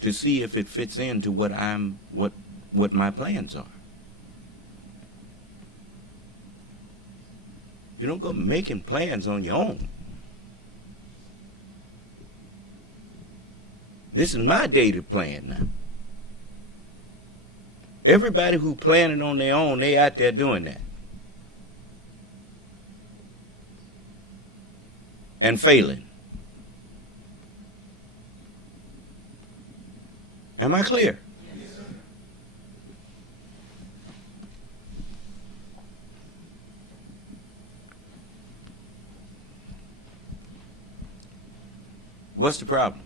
to see if it fits into what my plans are. You don't go making plans on your own. This is my dated plan now. Everybody who planning on their own, they out there doing that. And failing. Am I clear? Yes, sir. What's the problem?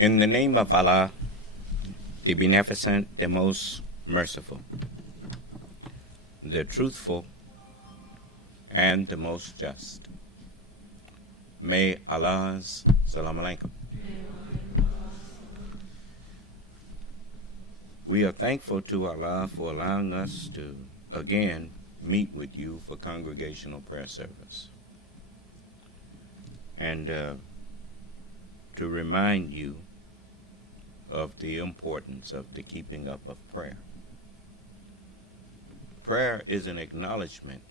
In the name of Allah, the Beneficent, the Most Merciful, the Truthful, and the Most Just. May Allah's Salam Alaikum. We are thankful to Allah for allowing us to again meet with you for congregational prayer service. And to remind you of the importance of the keeping up of prayer. Prayer is an acknowledgement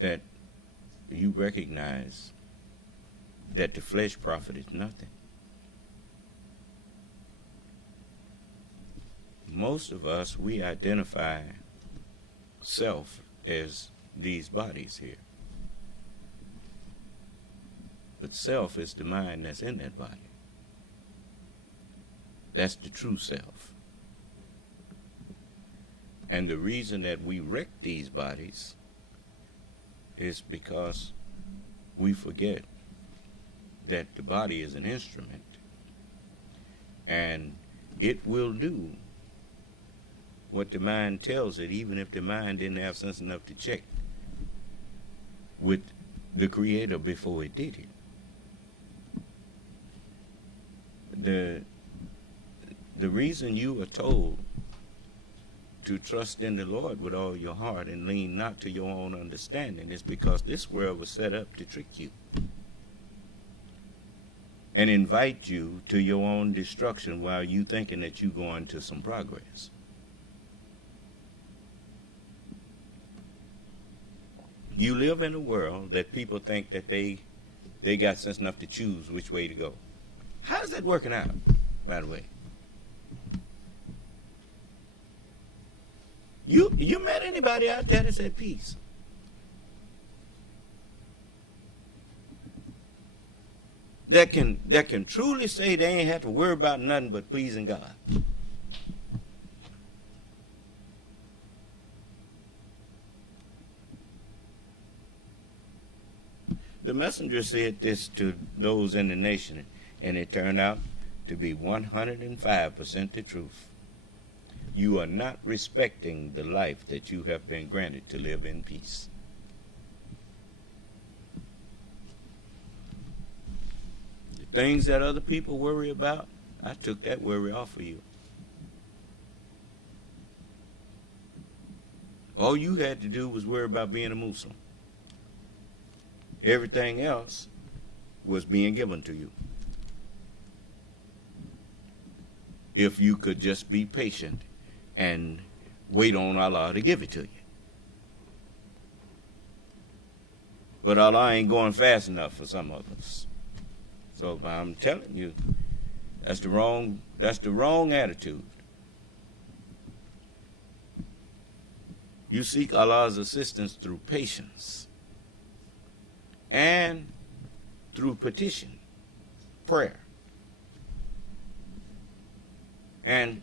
that you recognize that the flesh profiteth nothing. Most of us, we identify self as these bodies here. But self is the mind that's in that body. That's the true self. And the reason that we wreck these bodies is because we forget that the body is an instrument and it will do what the mind tells it, even if the mind didn't have sense enough to check with the Creator before it did it. The reason you are told to trust in the Lord with all your heart and lean not to your own understanding is because this world was set up to trick you and invite you to your own destruction while you thinking that you're going to some progress. You live in a world that people think that they got sense enough to choose which way to go. How's that working out, by the way? You met anybody out there that's at peace? That can truly say they ain't have to worry about nothing but pleasing God. The messenger said this to those in the nation, and it turned out to be 105% the truth. You are not respecting the life that you have been granted to live in peace. The things that other people worry about, I took that worry off of you. All you had to do was worry about being a Muslim. Everything else was being given to you. If you could just be patient and wait on Allah to give it to you. But Allah ain't going fast enough for some of us. So I'm telling you, that's the wrong attitude. You seek Allah's assistance through patience. and through petition, prayer. And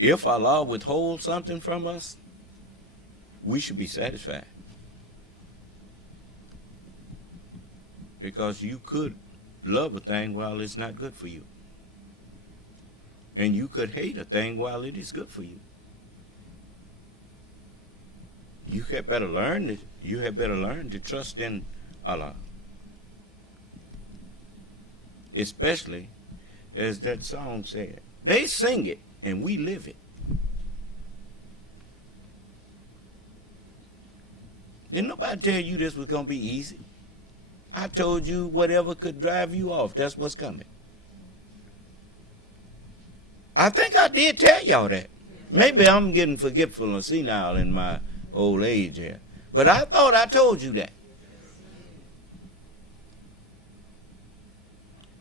if Allah withholds something from us, we should be satisfied. Because you could love a thing while it's not good for you. And you could hate a thing while it is good for you. You had better learn to trust in Allah. Especially, as that song said, they sing it and we live it. Didn't nobody tell you this was going to be easy? I told you whatever could drive you off, that's what's coming. I think I did tell y'all that. Maybe I'm getting forgetful and senile in my old age here. But I thought I told you that.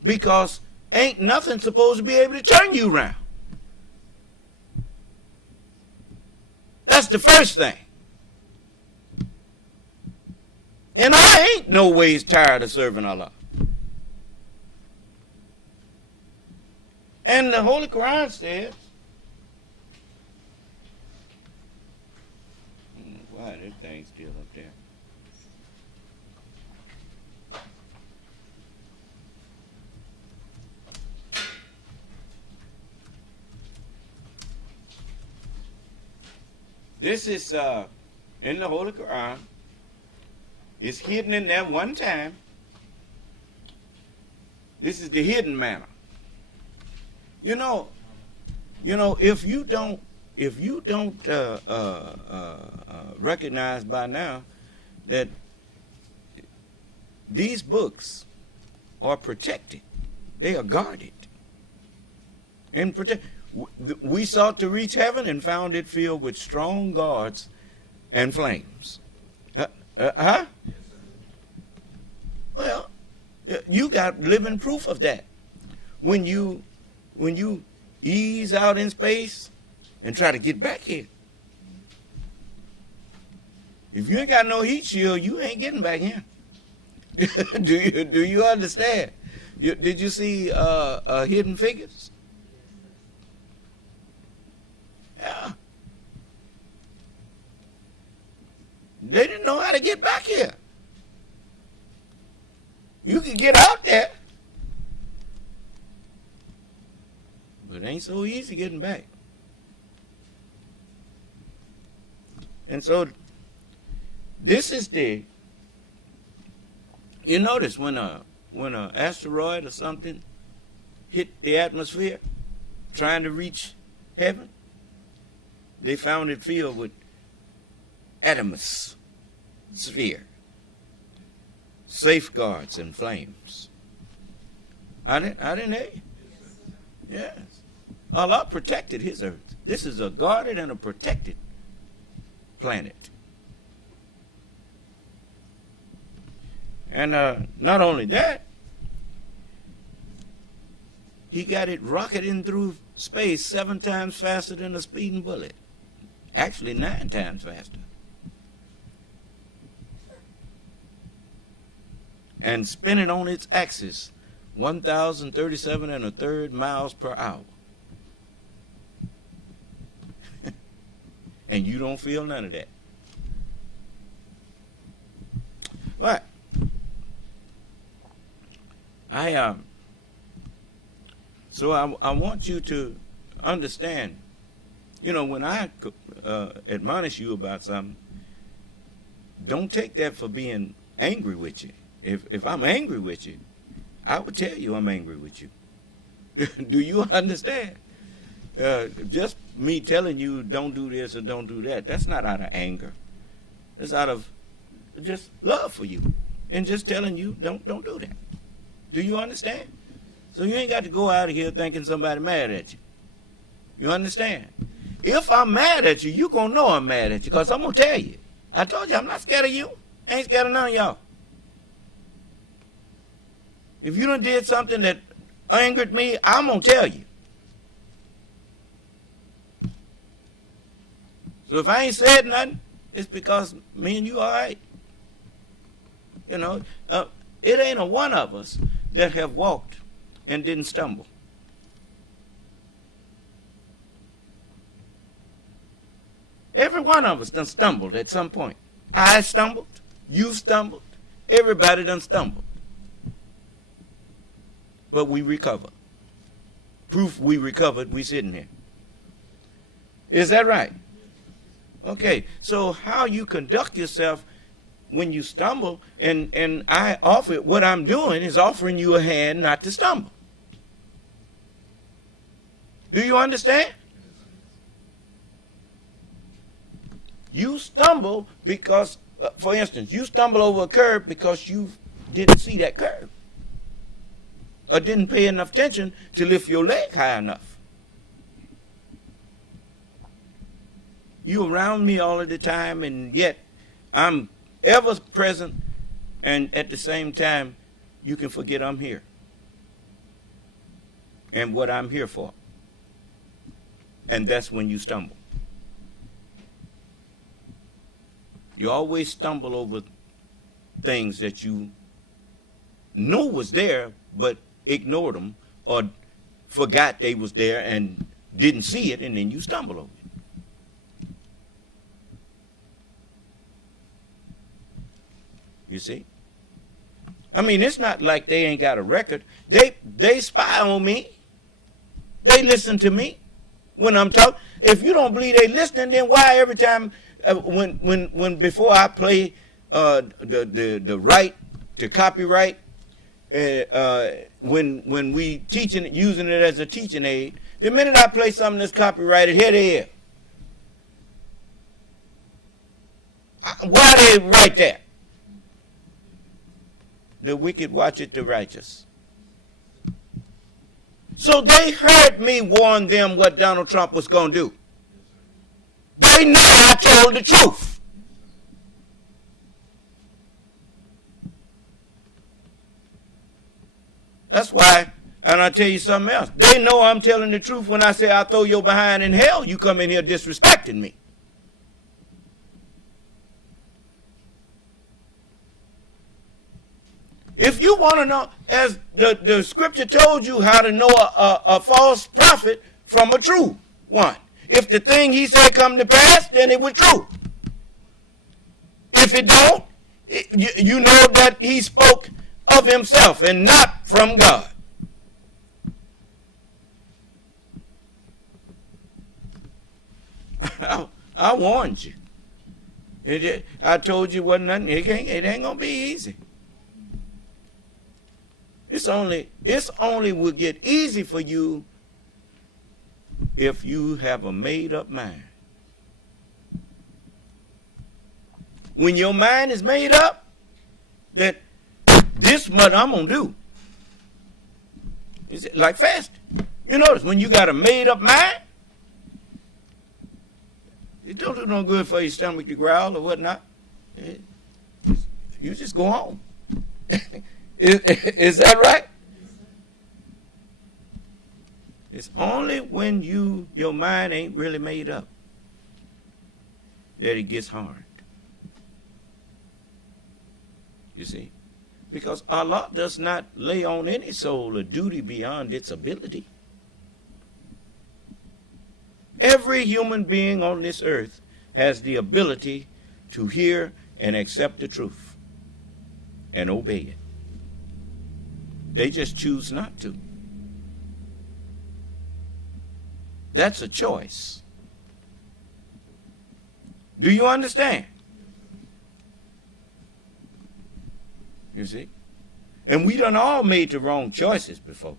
Because ain't nothing supposed to be able to turn you around. That's the first thing. And I ain't no ways tired of serving Allah. And the Holy Quran says, why is this thing still up there? This is in the Holy Quran. It's hidden in there one time. This is the hidden manner. You know, if you don't recognize by now that these books are protected, they are guarded and protected. We sought to reach heaven and found it filled with strong guards and flames. Well, you got living proof of that. When you ease out in space and try to get back here, if you ain't got no heat shield, you ain't getting back here. Do you understand? Did you see Hidden Figures? Yeah. They didn't know how to get back here. You can get out there, but it ain't so easy getting back. And so this is the, you notice when a asteroid or something hit the atmosphere trying to reach heaven, they found it filled with atmosphere, safeguards and flames. I didn't hear you. Yes. Allah protected his earth. This is a guarded and a protected planet. And not only that, he got it rocketing through space 7 times faster than a speeding bullet. Actually, 9 times faster. And spinning on its axis 1,037 1/3 miles per hour. And you don't feel none of that. But I want you to understand, when I admonish you about something, don't take that for being angry with you. If I'm angry with you, I would tell you I'm angry with you. Do you understand? Just me telling you don't do this or don't do that, that's not out of anger. It's out of just love for you and just telling you don't do that. Do you understand? So you ain't got to go out of here thinking somebody mad at you. You understand? If I'm mad at you, you're going to know I'm mad at you because I'm going to tell you. I told you I'm not scared of you. I ain't scared of none of y'all. If you done did something that angered me, I'm going to tell you. So if I ain't said nothing, it's because me and you all right. You know, it ain't a one of us that have walked and didn't stumble. Every one of us done stumbled at some point. I stumbled. You stumbled. Everybody done stumbled. But we recover. Proof we recovered, we sitting here. Is that right? Okay, so how you conduct yourself when you stumble, and I offer, what I'm doing is offering you a hand not to stumble. Do you understand? You stumble because, for instance, you stumble over a curb because you didn't see that curb, or didn't pay enough attention to lift your leg high enough. You around me all of the time, and yet I'm ever present, and at the same time, you can forget I'm here and what I'm here for. And that's when you stumble. You always stumble over things that you know was there, but ignored them or forgot they was there and didn't see it, and then you stumble over it. You see? I mean, it's not like they ain't got a record. They spy on me. They listen to me when I'm talking. If you don't believe they listening, then why every time when before I play the right to copyright, when we teaching it, using it as a teaching aid, the minute I play something that's copyrighted, here they is. Why they right there? The wicked watcheth the righteous. So they heard me warn them what Donald Trump was going to do. They know I told the truth. That's why, and I'll tell you something else. They know I'm telling the truth when I say I'll throw your behind in hell. You come in here disrespecting me. If you want to know, as the scripture told you how to know a false prophet from a true one. If the thing he said come to pass, then it was true. If it don't, you know that he spoke of himself and not from God. I warned you. I told you wasn't nothing. It ain't gonna be easy. It's only will get easy for you if you have a made up mind. When your mind is made up that this much I'm gonna do. Is it like fasting? You notice when you got a made up mind, it don't do no good for your stomach to growl or whatnot. You just go on. Is that right? It's only when your mind ain't really made up that it gets hard. You see? Because Allah does not lay on any soul a duty beyond its ability. Every human being on this earth has the ability to hear and accept the truth and obey it. They just choose not to. That's a choice. Do you understand? You see? And we done all made the wrong choices before.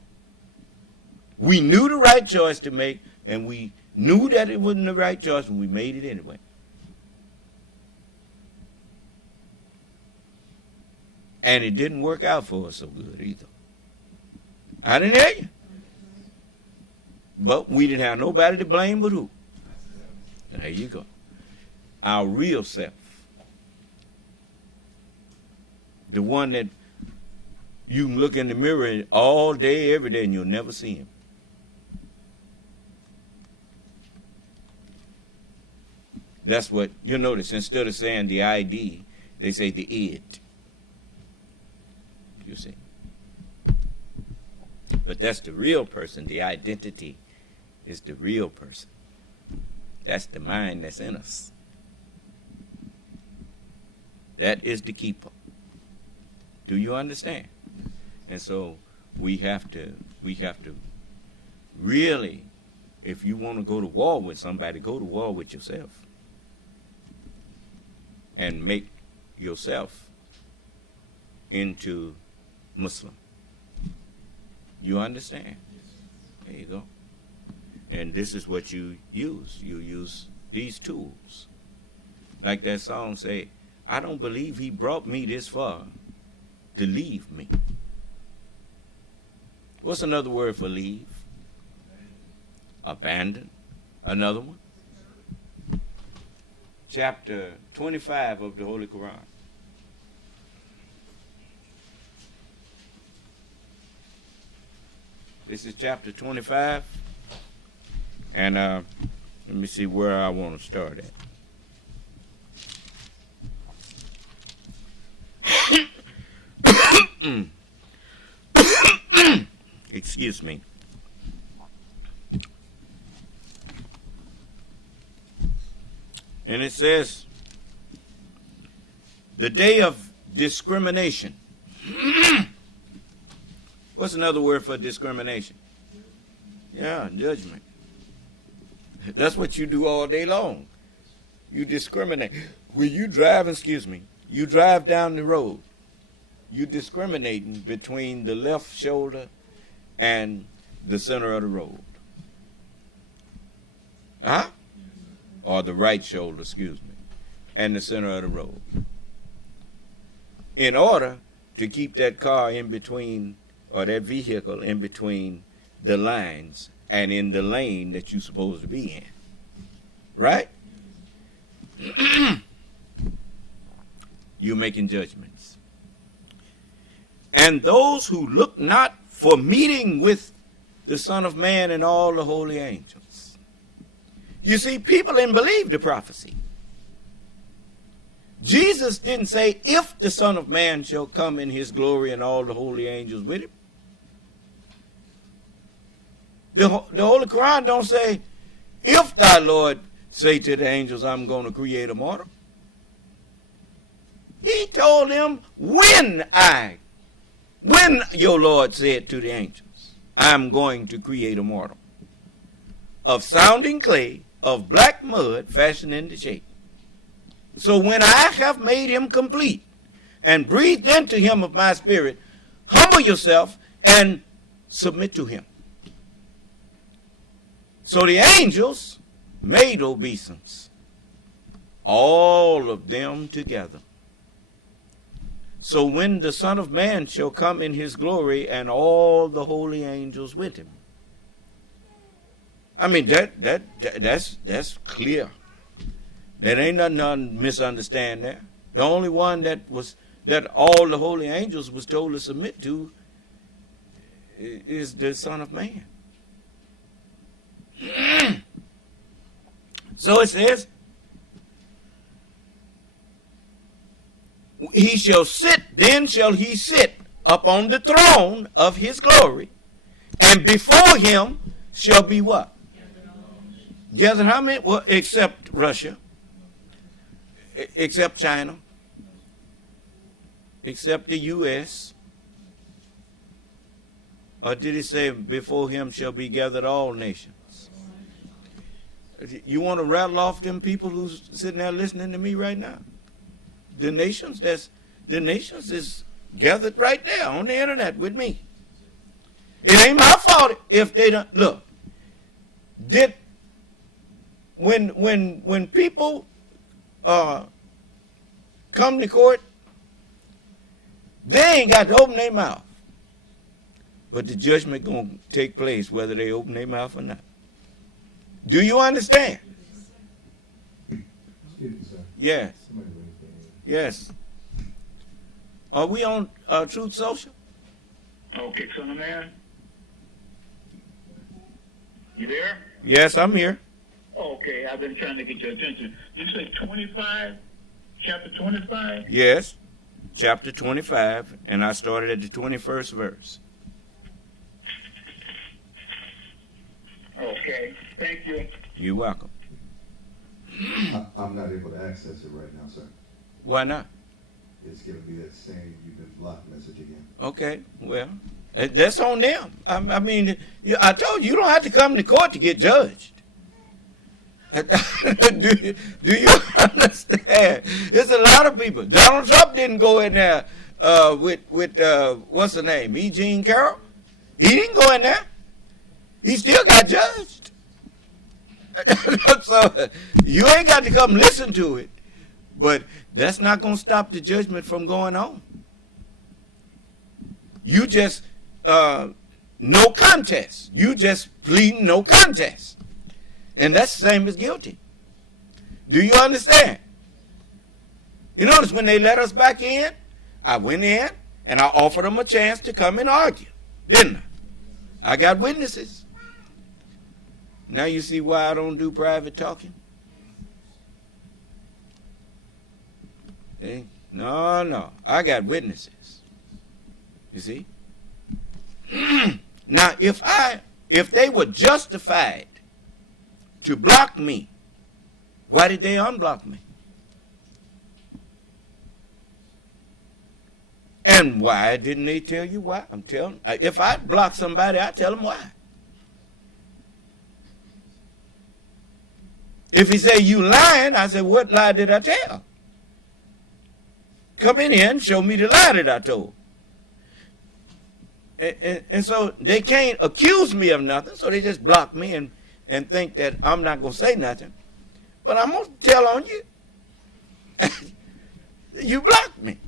We knew the right choice to make, and we knew that it wasn't the right choice, and we made it anyway. And it didn't work out for us so good either. I didn't hear you. But we didn't have nobody to blame but who? There you go. Our real self. The one that you can look in the mirror all day, every day, and you'll never see him. That's what you notice. Instead of saying the ID, they say the id. you see. But that's the real person. The identity is the real person. That's the mind that's in us. That is the keeper. Do you understand? And so we have to really, if you want to go to war with somebody, go to war with yourself. And make yourself into Muslim. You understand? There you go. And this is what you use. You use these tools. Like that song say, I don't believe he brought me this far to leave me. What's another word for leave? Abandon. Another one? Chapter 25 of the Holy Quran. This is chapter 25. And let me see where I want to start at. Excuse me. And it says, the day of discrimination. What's another word for discrimination? Yeah, judgment. That's what you do all day long. You discriminate. When you drive, you drive down the road, you discriminating between the left shoulder and the center of the road. Huh? Or the right shoulder, and the center of the road. In order to keep that car in between, or that vehicle in between the lines and in the lane that you're supposed to be in. Right? You're making judgments. And those who look not for meeting with the Son of Man and all the holy angels. You see, people didn't believe the prophecy. Jesus didn't say, if the Son of Man shall come in his glory and all the holy angels with him. The Holy Quran don't say, if thy Lord say to the angels, I'm going to create a mortal. He told them, when your Lord said to the angels, I'm going to create a mortal of sounding clay, of black mud fashioned into shape. So when I have made him complete and breathed into him of my spirit, humble yourself and submit to him. So the angels made obeisance, all of them together. So when the Son of Man shall come in his glory and all the holy angels with him. I mean, that's clear. There ain't nothing to misunderstand there. The only one that all the holy angels was told to submit to is the Son of Man. So it says, he shall sit, then shall he sit upon the throne of his glory, and before him shall be what? Gathered how many? Well, except Russia, except China, except the U.S. Or did he say before him shall be gathered all nations? You want to rattle off them people who's sitting there listening to me right now? The nations is gathered right there on the internet with me. It ain't my fault if they don't look. When people come to court, they ain't got to open their mouth. But the judgment gonna take place whether they open their mouth or not. Do you understand? Excuse me, sir. Yes. Somebody raised their hand. Yes. Are we on Truth Social? Okay, Son of Man. You there? Yes, I'm here. Okay, I've been trying to get your attention. You say 25? Chapter 25? Yes. chapter 25, and I started at the 21st verse. Okay. Thank you. You're welcome. I'm not able to access it right now, sir. Why not? It's giving me that same "you've been blocked" message again. Okay, well, that's on them. I mean, I told you, you don't have to come to court to get judged. do you understand? There's a lot of people. Donald Trump didn't go in there with what's the name, E. Jean Carroll? He didn't go in there. He still got judged. So you ain't got to come listen to it. But that's not going to stop the judgment from going on. You just, no contest. You just pleading no contest. And that's the same as guilty. Do you understand? You notice when they let us back in, I went in and I offered them a chance to come and argue. Didn't I? I got witnesses. Now you see why I don't do private talking? Okay? No. I got witnesses. You see? Now, if they were justified to block me, why did they unblock me? And why didn't they tell you why? I'm telling. If I block somebody, I tell them why. If he say you lying, I say, what lie did I tell? Come in here and show me the lie that I told. And so they can't accuse me of nothing, so they just block me and think that I'm not going to say nothing. But I'm going to tell on you. You blocked me.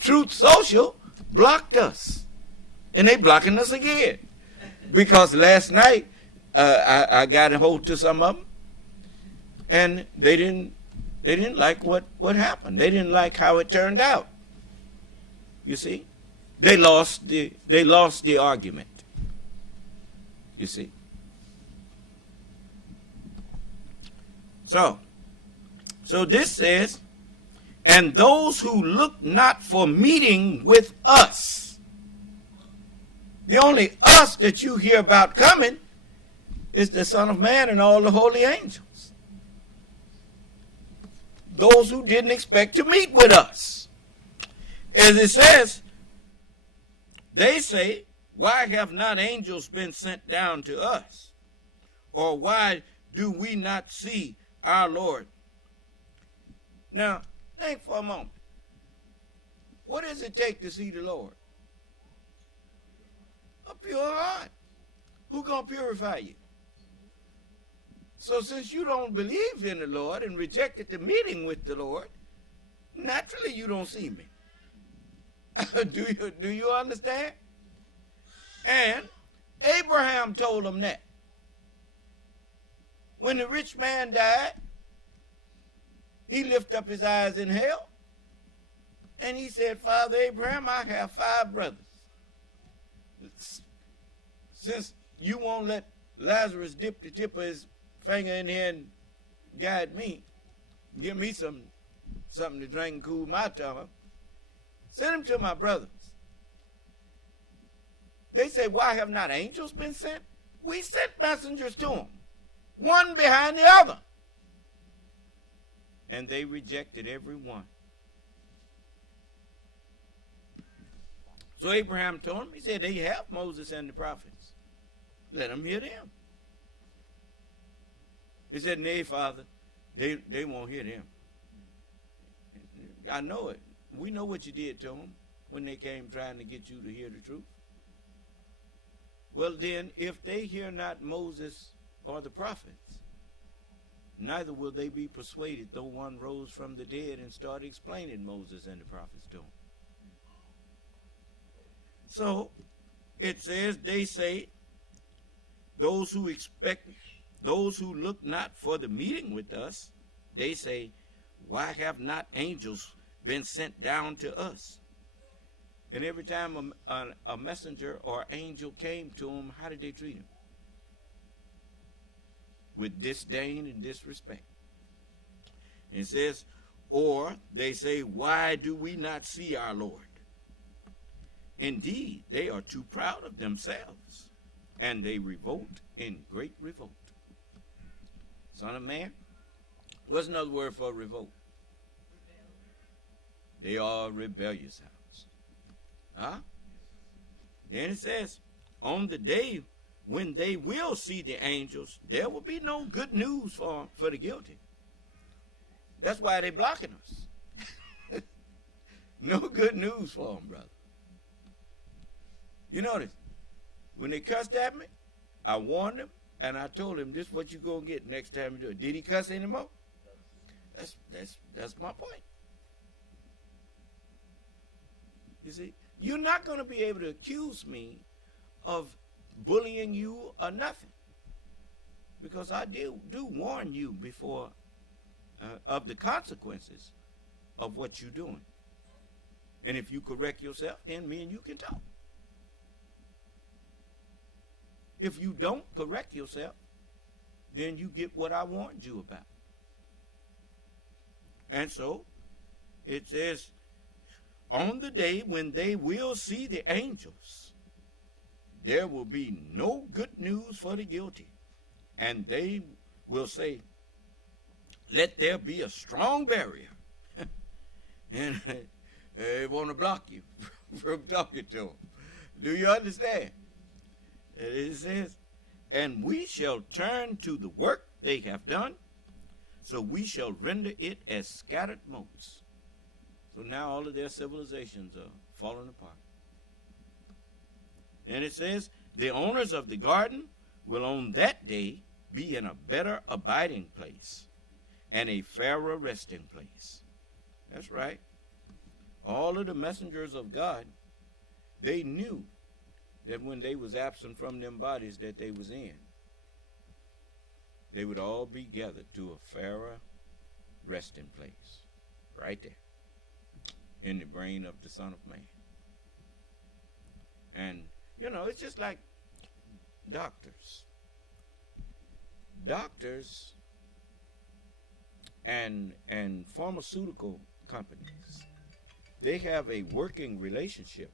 Truth Social blocked us. And they blocking us again. Because last night, I got a hold to some of them, and they didn't like what happened. They didn't like how it turned out. You see, they lost the argument. You see. So this says, and those who look not for meeting with us. The only us that you hear about coming is the Son of Man and all the holy angels. Those who didn't expect to meet with us. As it says, they say, why have not angels been sent down to us? Or why do we not see our Lord? Now, think for a moment. What does it take to see the Lord? A pure heart. Who gonna purify you? So since you don't believe in the Lord and rejected the meeting with the Lord, naturally you don't see me. Do you understand? And Abraham told him that. When the rich man died, he lifted up his eyes in hell, and he said, Father Abraham, I have 5 brothers. Since you won't let Lazarus dip the tip of his finger in here and guide me, give me something to drink and cool my tongue, send him to my brothers. They say, why have not angels been sent? We sent messengers to them, one behind the other. And they rejected every one. So Abraham told him, he said, they have Moses and the prophets. Let them hear them. He said, nay, Father, they won't hear them. I know it. We know what you did to them when they came trying to get you to hear the truth. Well, then, if they hear not Moses or the prophets, neither will they be persuaded, though one rose from the dead and started explaining Moses and the prophets to them. So, it says, they say, those who look not for the meeting with us, they say, why have not angels been sent down to us? And every time a messenger or angel came to him, how did they treat him? With disdain and disrespect. It says, Or they say, why do we not see our Lord? Indeed, they are too proud of themselves, and they revolt in great revolt. Son of man, what's another word for revolt? They are rebellious house. Huh? Then it says, on the day when they will see the angels, there will be no good news for the guilty. That's why they're blocking us. No good news for them, brother. You notice, when they cussed at me, I warned them, and I told him, this is what you're going to get next time you do it. Did he cuss anymore? That's my point. You see, you're not going to be able to accuse me of bullying you or nothing, because I do warn you before of the consequences of what you're doing. And if you correct yourself, then me and you can talk. If you don't correct yourself, then you get what I warned you about. And so it says, on the day when they will see the angels, there will be no good news for the guilty. And they will say, let there be a strong barrier. And they want to block you from talking to them. Do you understand? It says, and we shall turn to the work they have done, so we shall render it as scattered motes. So now all of their civilizations are falling apart. And it says, the owners of the garden will on that day be in a better abiding place and a fairer resting place. That's right. All of the messengers of God, they knew that when they was absent from them bodies that they was in, they would all be gathered to a fairer resting place. Right there. In the brain of the Son of Man. And, you know, it's just like doctors. Doctors and pharmaceutical companies, they have a working relationship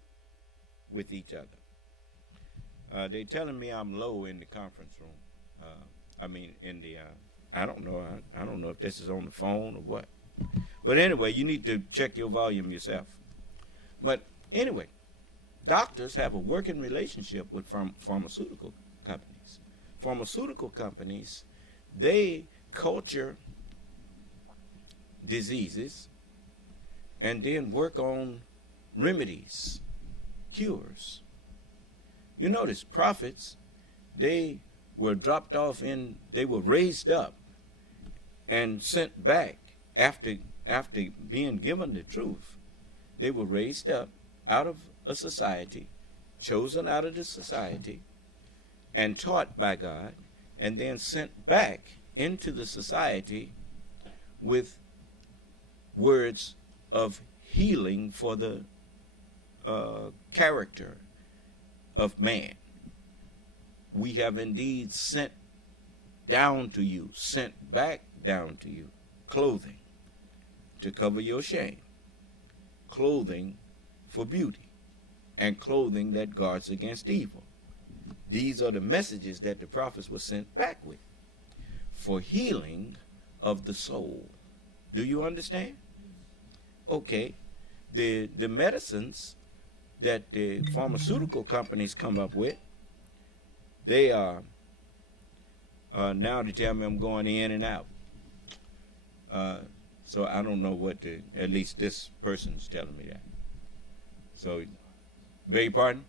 with each other. They're telling me I'm low in the conference room. In the, I don't know. I don't know if this is on the phone or what. But anyway, you need to check your volume yourself. But anyway, doctors have a working relationship with pharmaceutical companies. Pharmaceutical companies, they culture diseases and then work on remedies, cures. You notice prophets, they were dropped off they were raised up and sent back after being given the truth. They were raised up out of a society, chosen out of the society, and taught by God, and then sent back into the society with words of healing for the character of man. We have indeed sent down to you, sent back down to you, clothing to cover your shame, clothing for beauty, and clothing that guards against evil. These are the messages that the prophets were sent back with for healing of the soul. Do you understand? Okay, the medicines that the pharmaceutical companies come up with, they are now they tell me I'm going in and out. So I don't know what at least this person's telling me that. So, beg your pardon?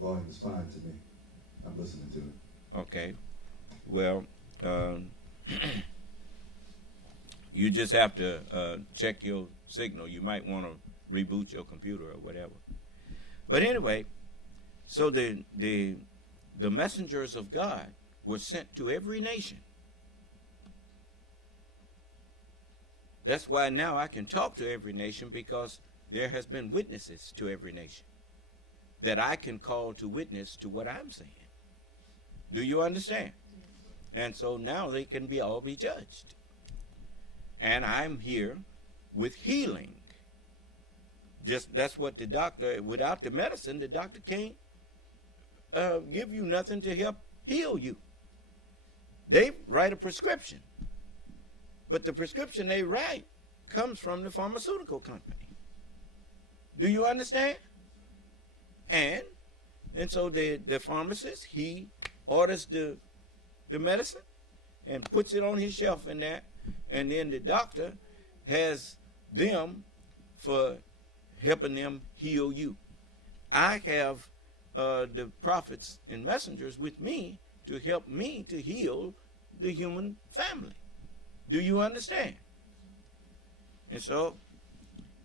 Volume is fine to me. I'm listening to it. Okay. Well, you just have to check your signal. You might want to reboot your computer or whatever. But anyway, so the messengers of God were sent to every nation. That's why now I can talk to every nation, because there has been witnesses to every nation that I can call to witness to what I'm saying. Do you understand? And so now they can all be judged. And I'm here with healing. Just that's what the doctor, without the medicine, the doctor can't give you nothing to help heal you. They write a prescription. But the prescription they write comes from the pharmaceutical company. Do you understand? And so the pharmacist, he orders the medicine and puts it on his shelf in there, and then the doctor has them for helping them heal you. I have the prophets and messengers with me to help me to heal the human family. Do you understand? And so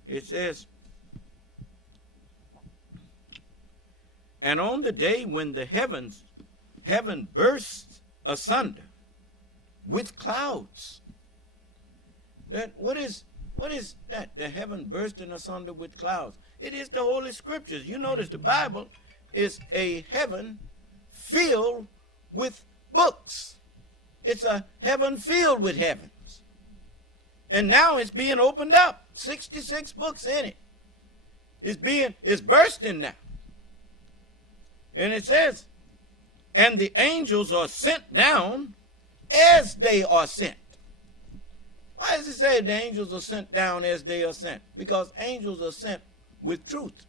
it says, and on the day when the heaven bursts asunder with clouds. That what is that? The heaven bursting asunder with clouds. It is the Holy Scriptures. You notice the Bible is a heaven filled with books. It's a heaven filled with heavens. And now it's being opened up. 66 books in it. It's bursting now. And it says, and the angels are sent down as they are sent. Why does it say the angels are sent down as they are sent? Because angels are sent with truth.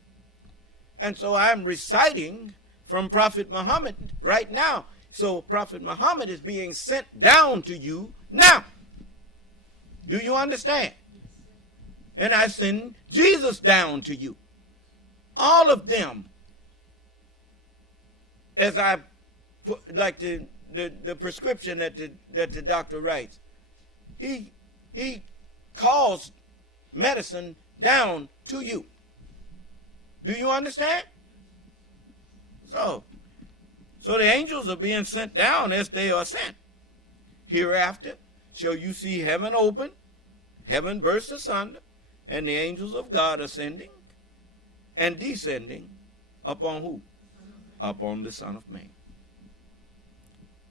And so I'm reciting from Prophet Muhammad right now. So Prophet Muhammad is being sent down to you now. Do you understand? And I send Jesus down to you. All of them, as I put, like the prescription that the doctor writes, he calls medicine down to you. Do you understand? So the angels are being sent down as they are sent. Hereafter shall you see heaven open, heaven burst asunder, and the angels of God ascending and descending upon who? Upon the Son of Man.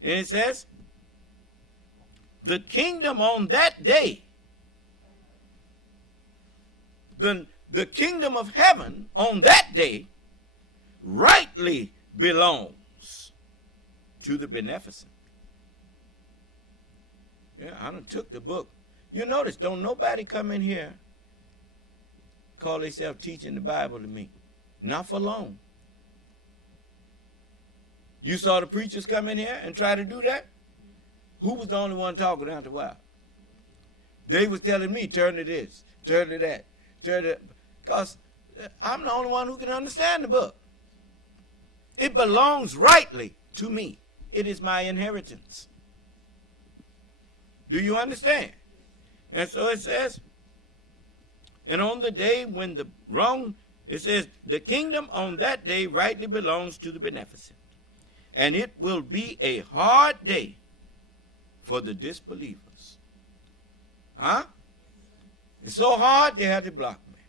And it says, the kingdom on that day, the kingdom of heaven on that day rightly belongs to the beneficent. Yeah, I done took the book. You notice, don't nobody come in here call themselves teaching the Bible to me. Not for long. You saw the preachers come in here and try to do that? Who was the only one talking after a while? They was telling me, turn to this, turn to that, turn to that. Because I'm the only one who can understand the book. It belongs rightly to me. It is my inheritance. Do you understand? And so it says, and on the day when it says, the kingdom on that day rightly belongs to the beneficent. And it will be a hard day for the disbelievers. Huh? It's so hard they had to block me.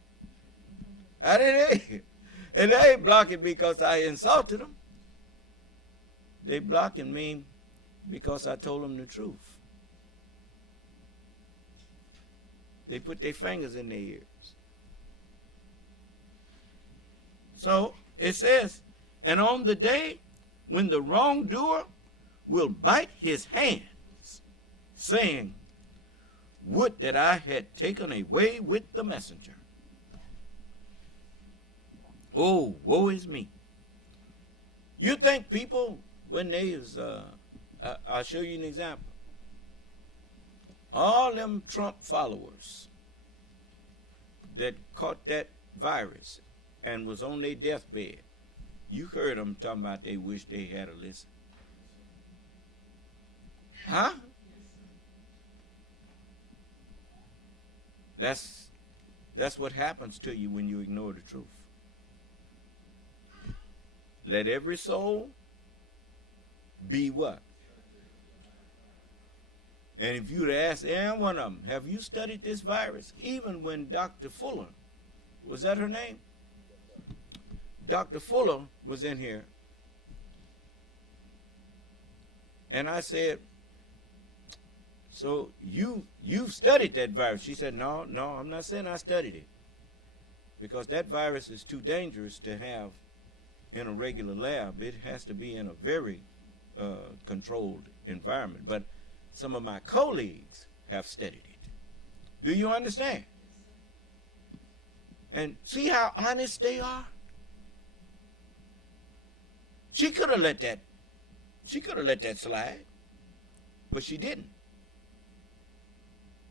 And they ain't blocking because I insulted them. They blocking me because I told them the truth. They put their fingers in their ears. So it says, and on the day when the wrongdoer will bite his hands, saying, would that I had taken away with the messenger. Oh, woe is me. You think people, when they is, I'll show you an example. All them Trump followers that caught that virus and was on their deathbed, you heard them talking about they wish they had a listen. Huh? That's what happens to you when you ignore the truth. Let every soul be what? And if you'd ask any one of them, have you studied this virus? Even when Dr. Fuller, was that her name? Dr. Fuller was in here. And I said, So you've studied that virus. She said, no, I'm not saying I studied it. Because that virus is too dangerous to have in a regular lab. It has to be in a very controlled environment. But some of my colleagues have studied it. Do you understand? And see how honest they are? She could have let that slide, but she didn't.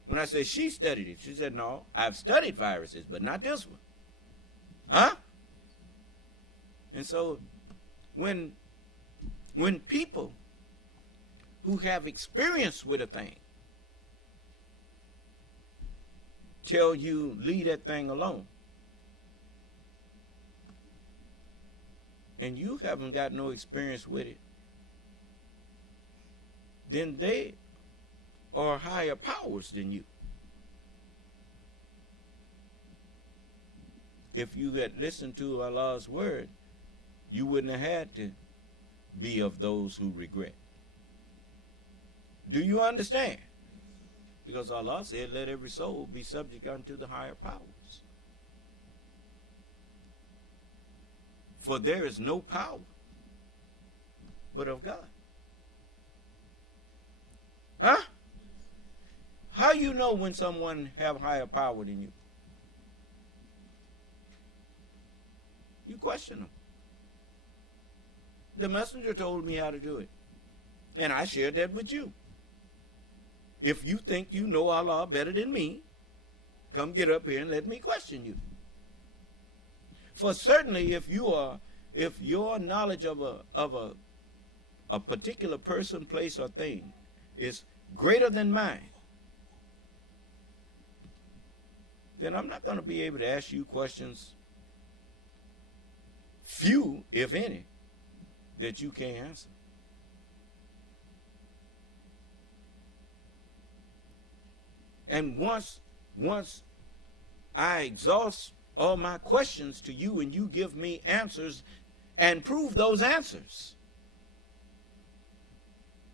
When I say she studied it, she said, no, I've studied viruses, but not this one. Huh? And so when people who have experience with a thing tell you leave that thing alone, and you haven't got no experience with it, then they are higher powers than you. If you had listened to Allah's word, you wouldn't have had to be of those who regret. Do you understand? Because Allah said, let every soul be subject unto the higher powers. For there is no power but of God. Huh? How you know when someone have higher power than you? You question them. The messenger told me how to do it. And I shared that with you. If you think you know Allah better than me, come get up here and let me question you. For certainly if your knowledge of a particular person, place, or thing is greater than mine, then I'm not going to be able to ask you questions, few, if any, that you can't answer. And once I exhaust all my questions to you and you give me answers and prove those answers,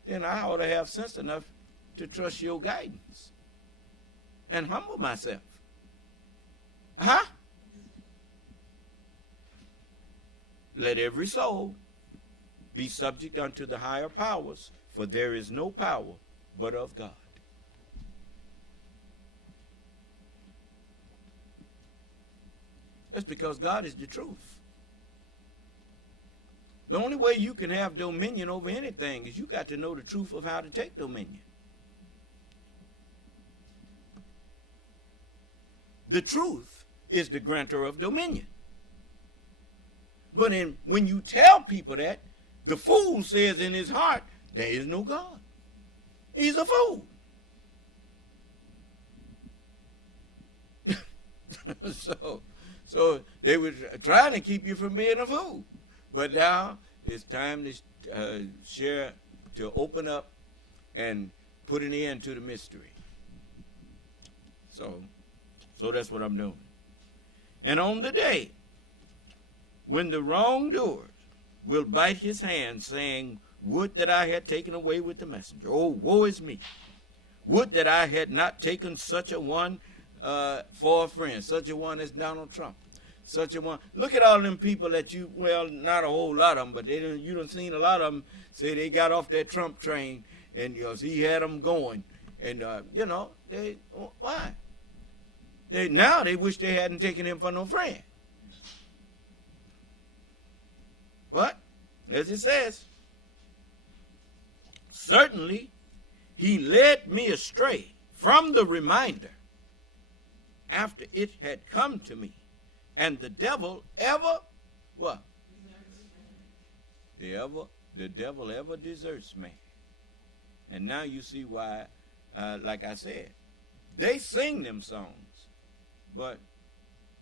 then I ought to have sense enough to trust your guidance and humble myself. Huh? Let every soul be subject unto the higher powers, for there is no power but of God. That's because God is the truth. The only way you can have dominion over anything is you got to know the truth of how to take dominion. The truth is the grantor of dominion. But when you tell people that, the fool says in his heart, there is no God. He's a fool. So they were trying to keep you from being a fool. But now it's time to open up and put an end to the mystery. So that's what I'm doing. And on the day when the wrongdoer will bite his hand, saying, would that I had taken away with the messenger. Oh, woe is me. Would that I had not taken such a one for a friend, such a one as Donald Trump. Such a one. Look at all them people that you, well, not a whole lot of them, but you done seen a lot of them say they got off that Trump train and he had them going. And, why? Now they wish they hadn't taken him for no friend. But, as it says, certainly he led me astray from the reminder after it had come to me. And the devil ever, what? The devil ever deserts man. And now you see why, like I said, they sing them songs, but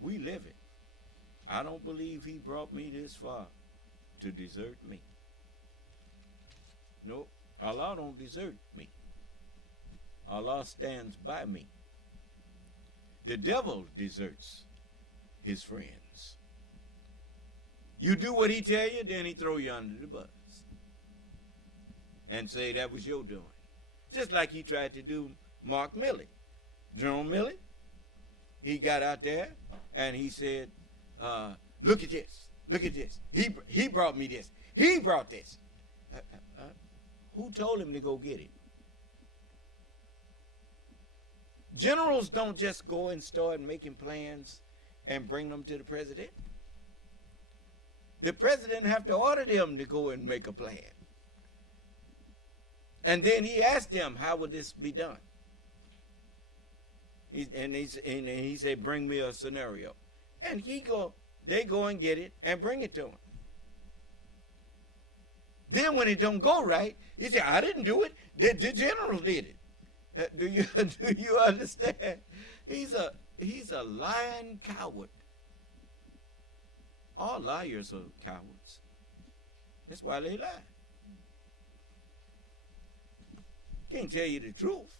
we live it. I don't believe he brought me this far to desert me. No, Allah don't desert me. Allah stands by me. The devil deserts his friends. You do what he tell you, then he throw you under the bus and say that was your doing. Just like he tried to do Mark Milley. Jerome Milley, he got out there and he said, look at this. Look at this. He brought me this. He brought this. Who told him to go get it? Generals don't just go and start making plans and bring them to the president. The president have to order them to go and make a plan. And then he asked them, how would this be done? He said, bring me a scenario. And they go and get it and bring it to him. Then when it don't go right, he said, I didn't do it. The general did it. Do you understand? He's a lying coward. All liars are cowards. That's why they lie. Can't tell you the truth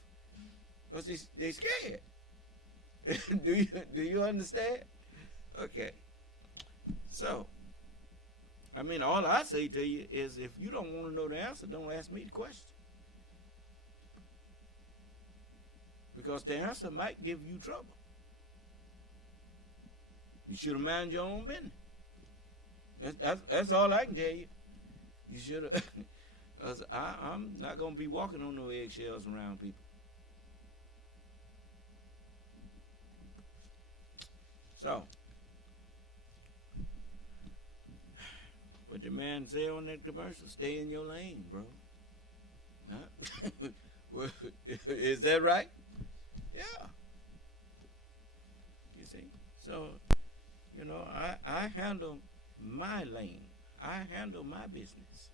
because they scared. Do you understand? Okay. So, I mean, all I say to you is if you don't want to know the answer, don't ask me the question. Because the answer might give you trouble. You should have minded your own business. That's all I can tell you. You should have. Because I'm not going to be walking on no eggshells around people. So, what the man said on that commercial, stay in your lane, bro. Huh? Is that right? Yeah. You see? So, you know, I handle my lane. I handle my business.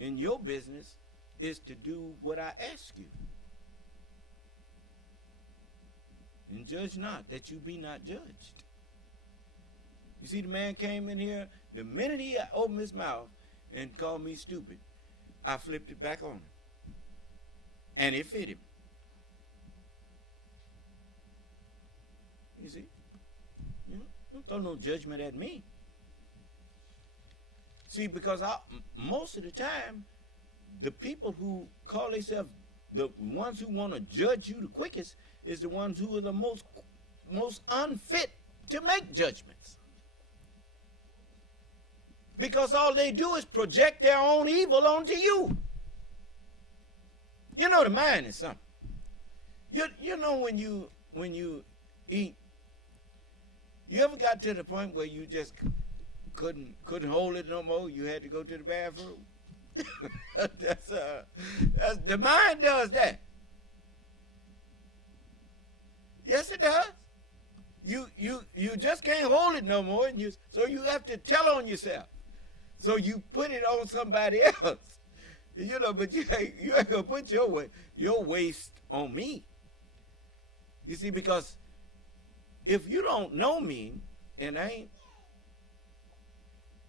And your business is to do what I ask you. And judge not, that you be not judged. You see, the man came in here, the minute he opened his mouth and called me stupid, I flipped it back on him. And it fit him. You see? You know, don't throw no judgment at me. See, because most of the time, the people who call themselves the ones who want to judge you the quickest is the ones who are the most unfit to make judgments. Because all they do is project their own evil onto you. You know the mind is something. You know when you eat, you ever got to the point where you just couldn't hold it no more? You had to go to the bathroom. that's the mind does that. Yes, it does. You just can't hold it no more, and so you have to tell on yourself. So you put it on somebody else. You know, but you ain't gonna put your waste on me. You see, because if you don't know me and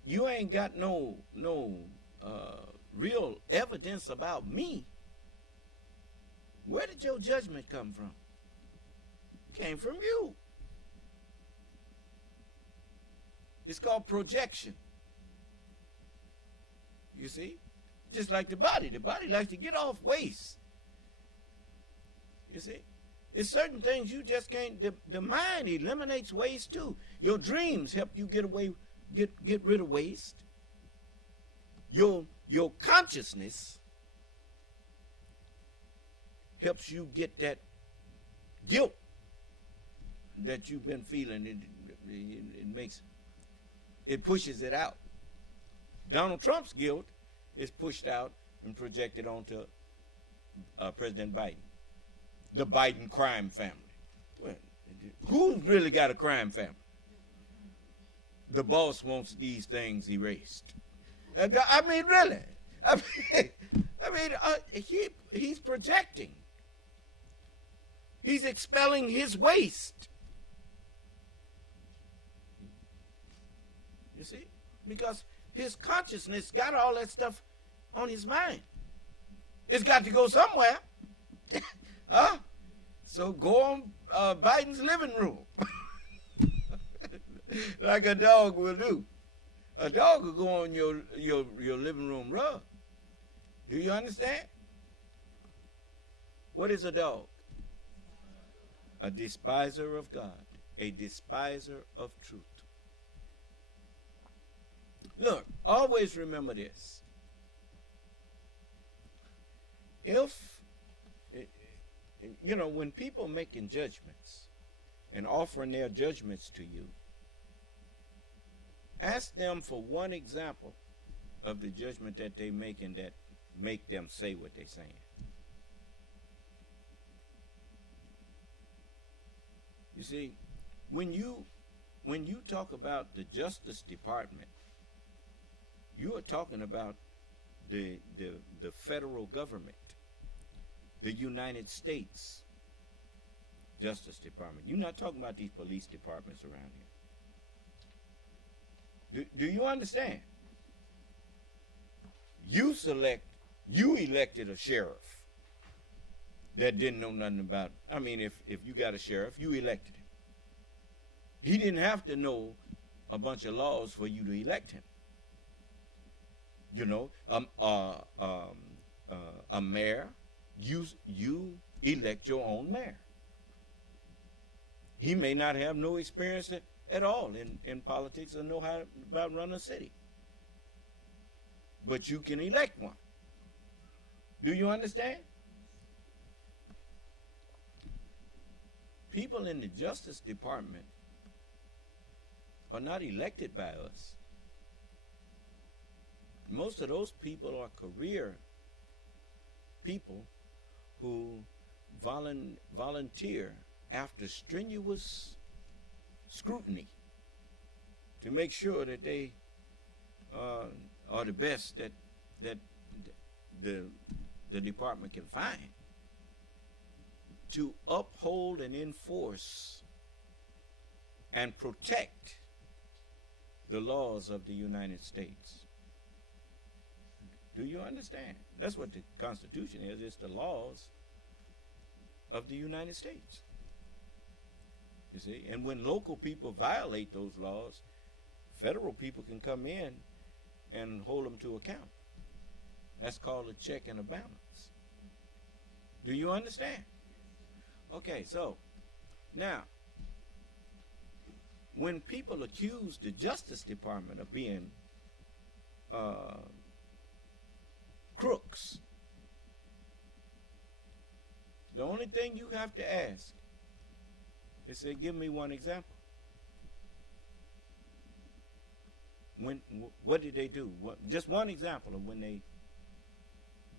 you ain't got no real evidence about me, where did your judgment come from? It came from you. It's called projection. You see? Just like the body. The body likes to get off waste. You see? It's certain things you just can't. The mind eliminates waste too. Your dreams help you get rid of waste. Your consciousness helps you get that guilt that you've been feeling. It pushes it out. Donald Trump's guilt is pushed out and projected onto President Biden. The Biden crime family. Well, who's really got a crime family? The boss wants these things erased. I mean, really. He's projecting. He's expelling his waste. You see? Because his consciousness got all that stuff on his mind. It's got to go somewhere. Huh? So go on Biden's living room. Like a dog will do. A dog will go on your living room rug. Do you understand? What is a dog? A despiser of God, a despiser of truth. Look, always remember this. If, when people making judgments and offering their judgments to you, ask them for one example of the judgment that they make and that make them say what they're saying. You see, when you talk about the Justice Department, you are talking about the federal government, the United States Justice Department. You're not talking about these police departments around here. Do you understand? You elected a sheriff that didn't know nothing about, if you got a sheriff, you elected him. He didn't have to know a bunch of laws for you to elect him. A mayor, you elect your own mayor. He may not have no experience at all in politics or know how about running a city. But you can elect one. Do you understand? People in the Justice Department are not elected by us. Most of those people are career people who volunteer after strenuous scrutiny to make sure that they are the best that the department can find to uphold and enforce and protect the laws of the United States. Do you understand? That's what the Constitution is. It's the laws of the United States. You see? And when local people violate those laws, federal people can come in and hold them to account. That's called a check and a balance. Do you understand? Okay, so now, when people accuse the Justice Department of being crooks, the only thing you have to ask is say, give me one example. What did they do? Just one example of when they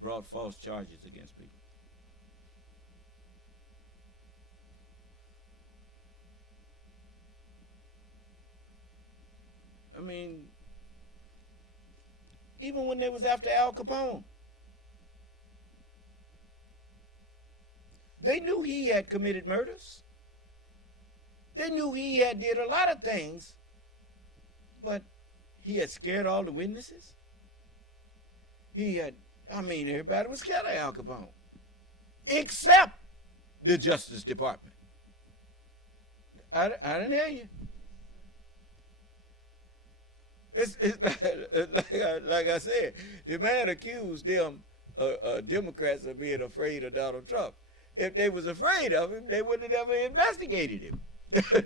brought false charges against people. Even when they was after Al Capone, they knew he had committed murders. They knew he had did a lot of things, but he had scared all the witnesses. Everybody was scared of Al Capone, except the Justice Department. I didn't hear you. It's like I said, the man accused them Democrats of being afraid of Donald Trump. If they was afraid of him, they would have never investigated him.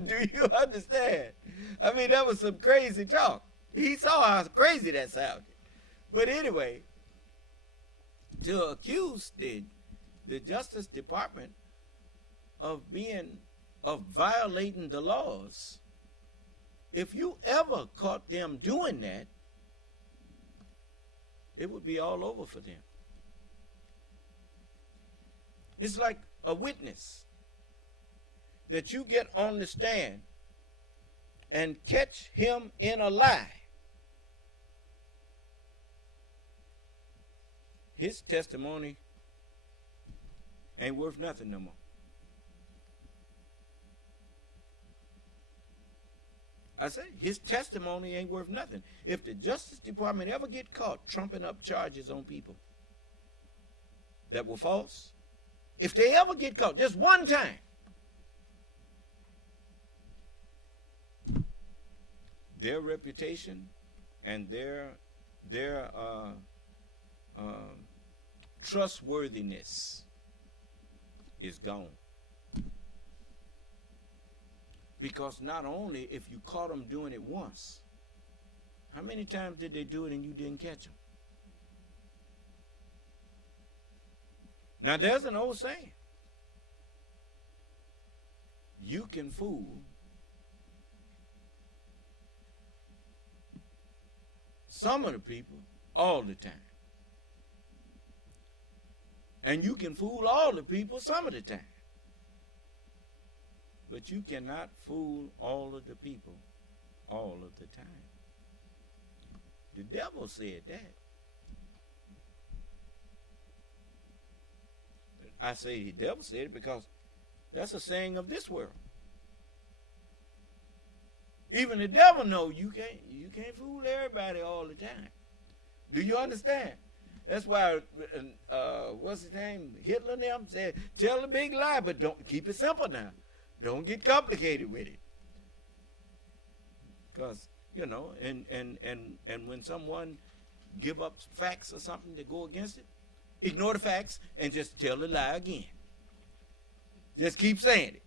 Do you understand? That was some crazy talk. He saw how crazy that sounded. But anyway, to accuse the Justice Department of violating the laws, if you ever caught them doing that, it would be all over for them. It's like a witness that you get on the stand and catch him in a lie. His testimony ain't worth nothing no more. I say his testimony ain't worth nothing. If the Justice Department ever get caught trumping up charges on people that were false, if they ever get caught just one time, their reputation and their trustworthiness is gone. Because not only if you caught them doing it once, how many times did they do it and you didn't catch them? Now there's an old saying. You can fool some of the people all the time. And you can fool all the people some of the time. But you cannot fool all of the people all of the time. The devil said that. I say the devil said it because that's a saying of this world. Even the devil knows you can't fool everybody all the time. Do you understand? That's why what's his name? Hitler and them said, tell the big lie, but don't keep it simple now. Don't get complicated with it. Because, you know, and when someone give up facts or something to go against it, ignore the facts and just tell the lie again. Just keep saying it.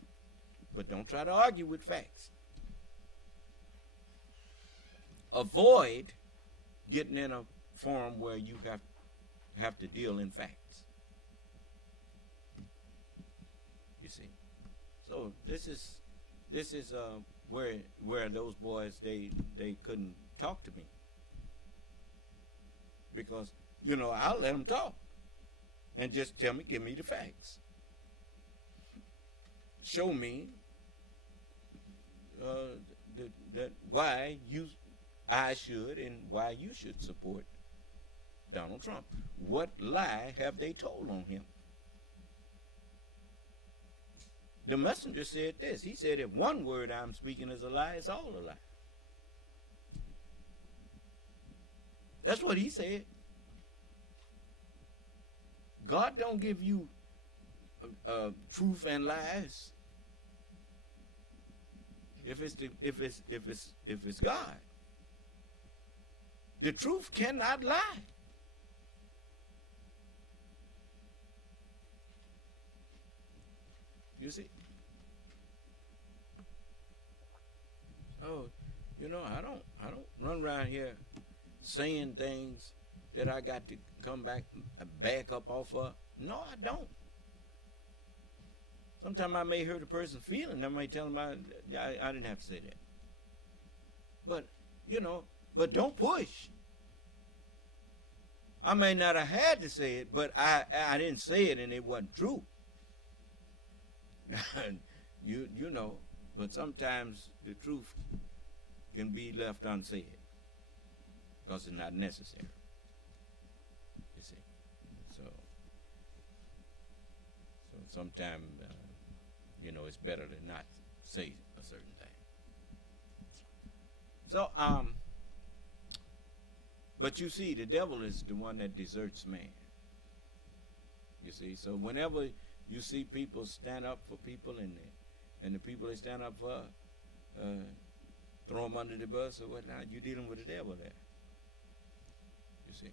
But don't try to argue with facts. Avoid getting in a forum where you have to deal in facts. You see. So this is where those boys they couldn't talk to me, because you know I'll let them talk and just give me the facts. Show me that why I should and why you should support Donald Trump. What lie have they told on him? The messenger said this. He said, if one word I'm speaking is a lie, it's all a lie. That's what he said. God don't give you truth and lies. If it's God, the truth cannot lie. You see? Oh, you know, I don't run around here saying things that I got to come back up off of. No, I don't. Sometimes I may hurt a person's feeling. I may tell them I didn't have to say that. But, you know, but don't push. I may not have had to say it, but I didn't say it and it wasn't true. you know, but sometimes the truth can be left unsaid because it's not necessary. You see, so sometimes you know, it's better to not say a certain thing. So but you see, the devil is the one that deserts man. You see, so whenever you see people stand up for people, and the people they stand up for, throw them under the bus or whatnot, you're dealing with the devil there. You see.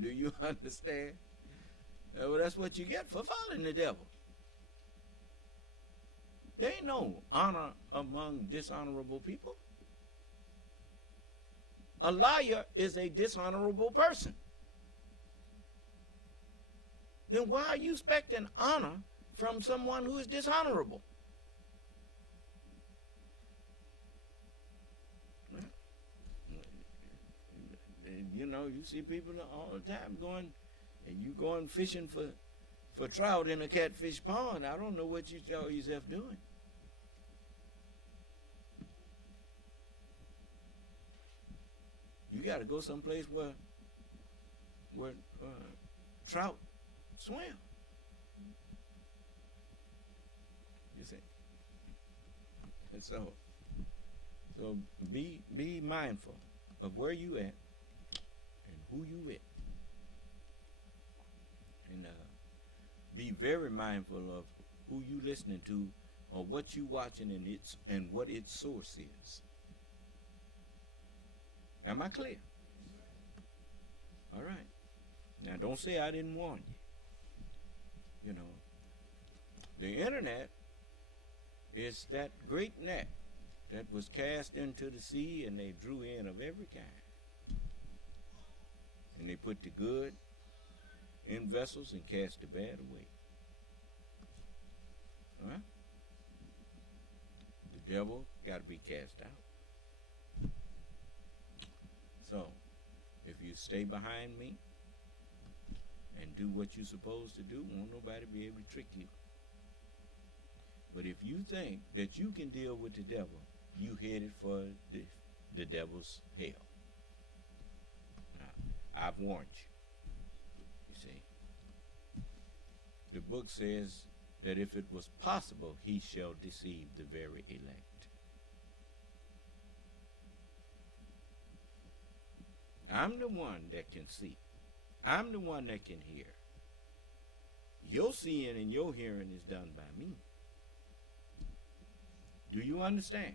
Do you understand? Well, that's what you get for following the devil. There ain't no honor among dishonorable people. A liar is a dishonorable person. Then why are you expecting honor from someone who is dishonorable? You know, you see people all the time going, and you going fishing for trout in a catfish pond. I don't know what you call yourself doing. You got to go someplace where trout swim. You see. And so be mindful of where you at and who you with. And be very mindful of who you listening to or what you watching and what its source is. Am I clear? All right. Now, don't say I didn't warn you. You know, the internet is that great net that was cast into the sea, and they drew in of every kind. And they put the good in vessels and cast the bad away. Huh? The devil got to be cast out. So, if you stay behind me and do what you're supposed to do, won't nobody be able to trick you. But if you think that you can deal with the devil, you headed for the devil's hell. Now, I've warned you. You see, the book says that if it was possible, he shall deceive the very elect. I'm the one that can see. I'm the one that can hear. Your seeing and your hearing is done by me. Do you understand?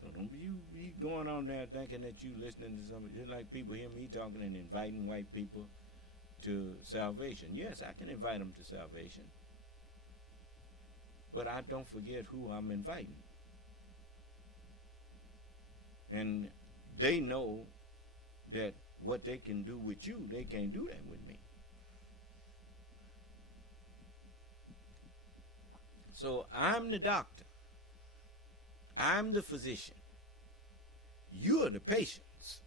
So don't be going on there thinking that you listening to somebody. Just like people hear me talking and inviting white people to salvation. Yes, I can invite them to salvation. But I don't forget who I'm inviting. And they know that what they can do with you, they can't do that with me. So I'm the doctor. I'm the physician. You are the patients.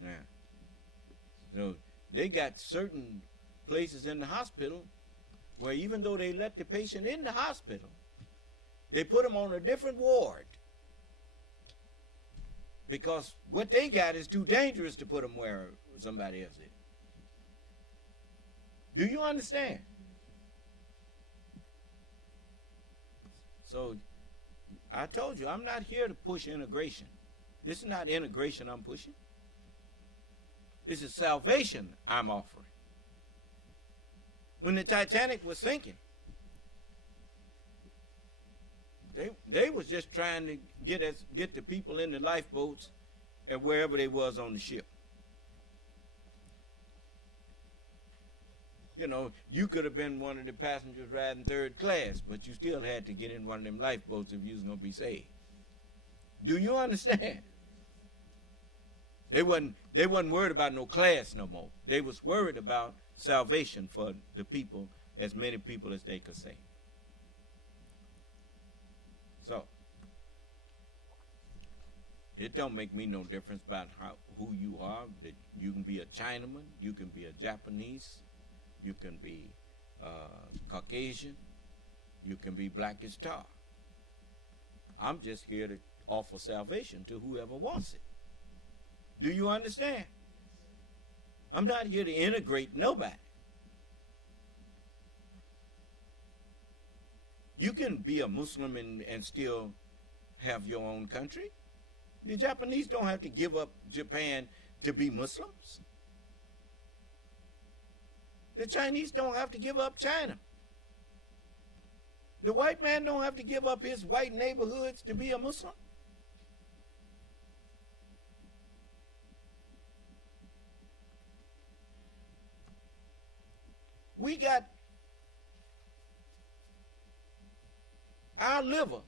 Now, so they got certain places in the hospital where even though they let the patient in the hospital, they put them on a different ward. Because what they got is too dangerous to put them where somebody else is. Do you understand? So, I told you, I'm not here to push integration. This is not integration I'm pushing. This is salvation I'm offering. When the Titanic was sinking, they was just trying to get the people in the lifeboats and wherever they was on the ship. You know, you could have been one of the passengers riding third class, but you still had to get in one of them lifeboats if you was going to be saved. Do you understand? They wasn't worried about no class no more. They was worried about salvation for the people, as many people as they could save. So, it don't make me no difference about who you are. That you can be a Chinaman, you can be a Japanese, you can be Caucasian, you can be black as tar. I'm just here to offer salvation to whoever wants it. Do you understand? I'm not here to integrate nobody. You can be a Muslim and still have your own country. The Japanese don't have to give up Japan to be Muslims. The Chinese don't have to give up China. The white man don't have to give up his white neighborhoods to be a Muslim. We got our liver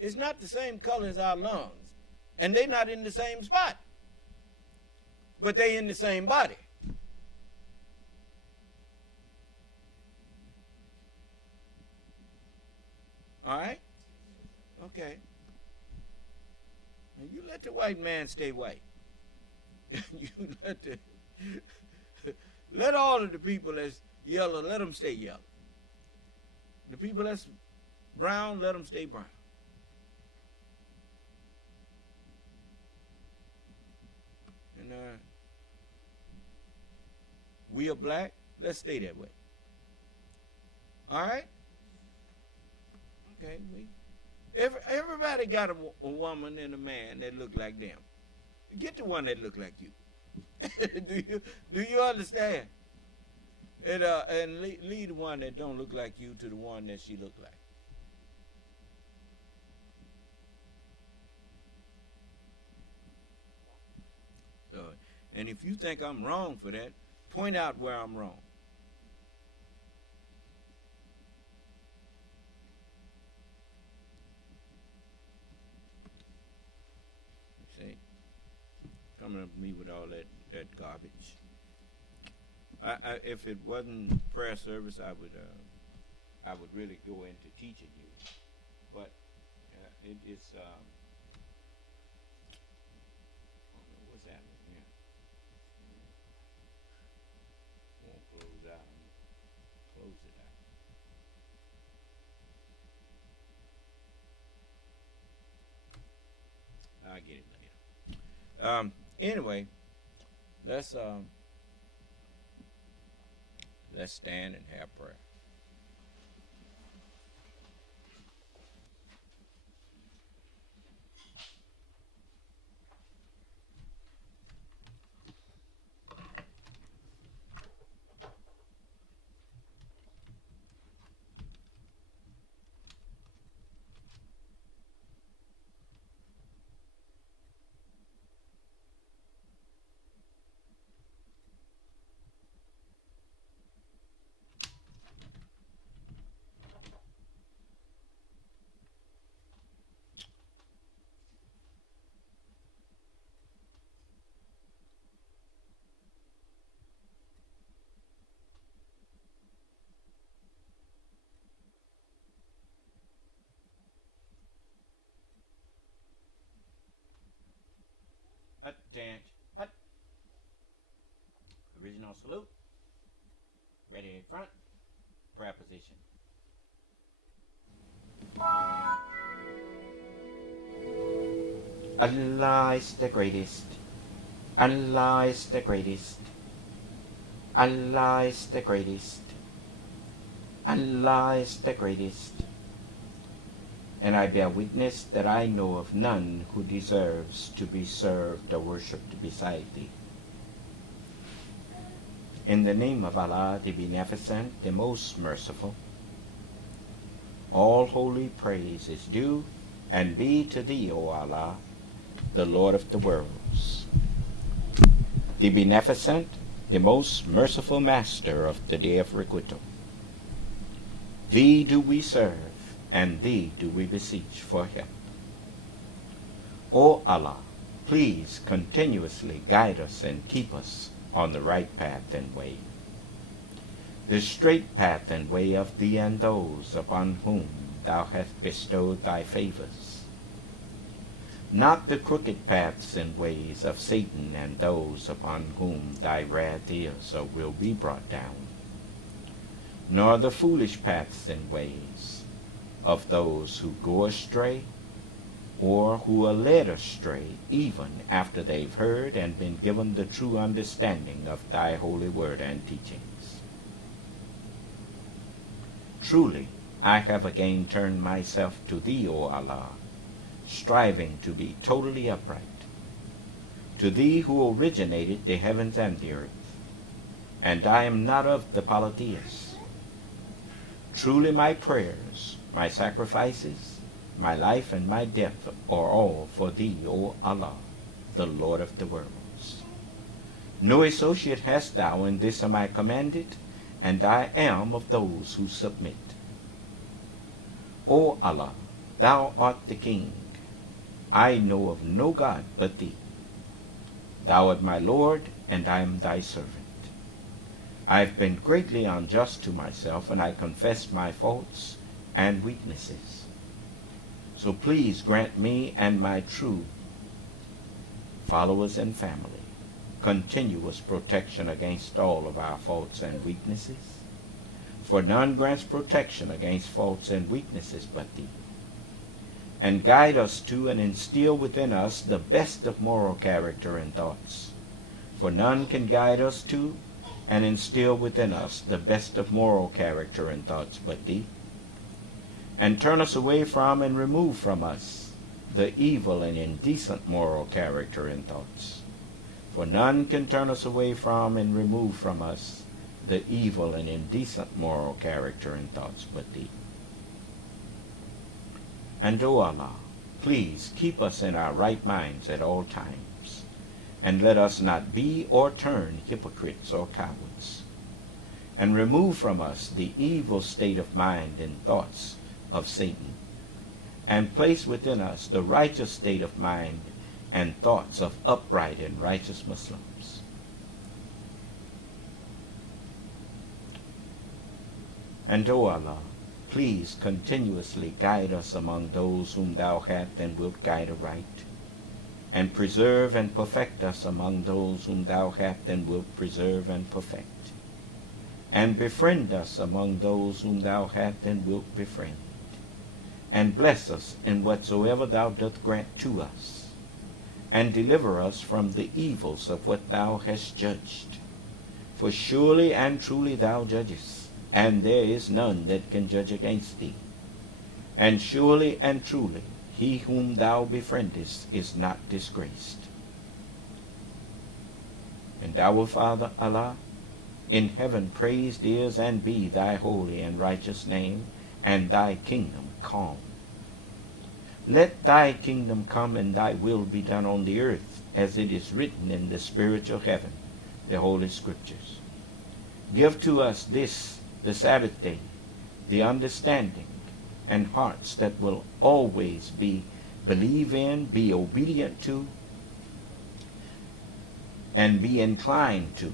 is not the same color as our lungs, and they're not in the same spot, but they in the same body. All right? Okay. Now you let the white man stay white. You let all of the people that's yellow, let them stay yellow. The people that's brown, let them stay brown. And we are black, let's stay that way. All right? Okay, everybody got a woman and a man that look like them. Get the one that look like you. Do you understand? And lead the one that don't look like you to the one that she look like. And if you think I'm wrong for that, point out where I'm wrong. See, coming up to me with all that garbage. If it wasn't prayer service, I would really go into teaching you. But it's I don't know what's happening here. Won't close out. Close it out. I'll get it later. Anyway, let's stand and have prayer. Attention. Hut. Original salute. Ready front. Prayer position. Allah is the greatest. Allah is the greatest. Allah is the greatest. Allah is the greatest. And I bear witness that I know of none who deserves to be served or worshipped beside thee. In the name of Allah, the Beneficent, the Most Merciful, all holy praise is due and be to thee, O Allah, the Lord of the worlds, the Beneficent, the Most Merciful Master of the Day of Requital. Thee do we serve, and thee do we beseech for help. O Allah, please continuously guide us and keep us on the right path and way, the straight path and way of thee and those upon whom thou hast bestowed thy favors, not the crooked paths and ways of Satan and those upon whom thy wrath is or will be brought down, nor the foolish paths and ways of those who go astray, or who are led astray even after they've heard and been given the true understanding of thy holy word and teachings. Truly, I have again turned myself to thee, O Allah, striving to be totally upright, to thee who originated the heavens and the earth, and I am not of the polytheists. Truly my prayers, my sacrifices, my life and my death are all for thee, O Allah, the Lord of the worlds. No associate hast thou in this am I commanded, and I am of those who submit. O Allah, thou art the King. I know of no God but thee. Thou art my Lord, and I am thy servant. I have been greatly unjust to myself, and I confess my faults and weaknesses. So please grant me and my true followers and family continuous protection against all of our faults and weaknesses, for none grants protection against faults and weaknesses but thee. And guide us to and instill within us the best of moral character and thoughts, for none can guide us to and instill within us the best of moral character and thoughts but thee. And turn us away from and remove from us the evil and indecent moral character and thoughts, for none can turn us away from and remove from us the evil and indecent moral character and thoughts but thee. And, O Allah, please keep us in our right minds at all times, And let us not be or turn hypocrites or cowards. And remove from us the evil state of mind and thoughts of Satan, and place within us the righteous state of mind and thoughts of upright and righteous Muslims. And, O Allah, please continuously guide us among those whom thou hast and wilt guide aright, and preserve and perfect us among those whom thou hast and wilt preserve and perfect, and befriend us among those whom thou hast and wilt befriend, and bless us in whatsoever thou dost grant to us, and deliver us from the evils of what thou hast judged. For surely and truly thou judgest, and there is none that can judge against thee. And surely and truly he whom thou befriendest is not disgraced. And our Father Allah, in heaven praised is and be thy holy and righteous name, and thy kingdom come. Let thy kingdom come, and thy will be done on the earth, as it is written in the spiritual heaven, the Holy Scriptures. Give to us this, the Sabbath day, the understanding and hearts that will always believe in, be obedient to, and be inclined to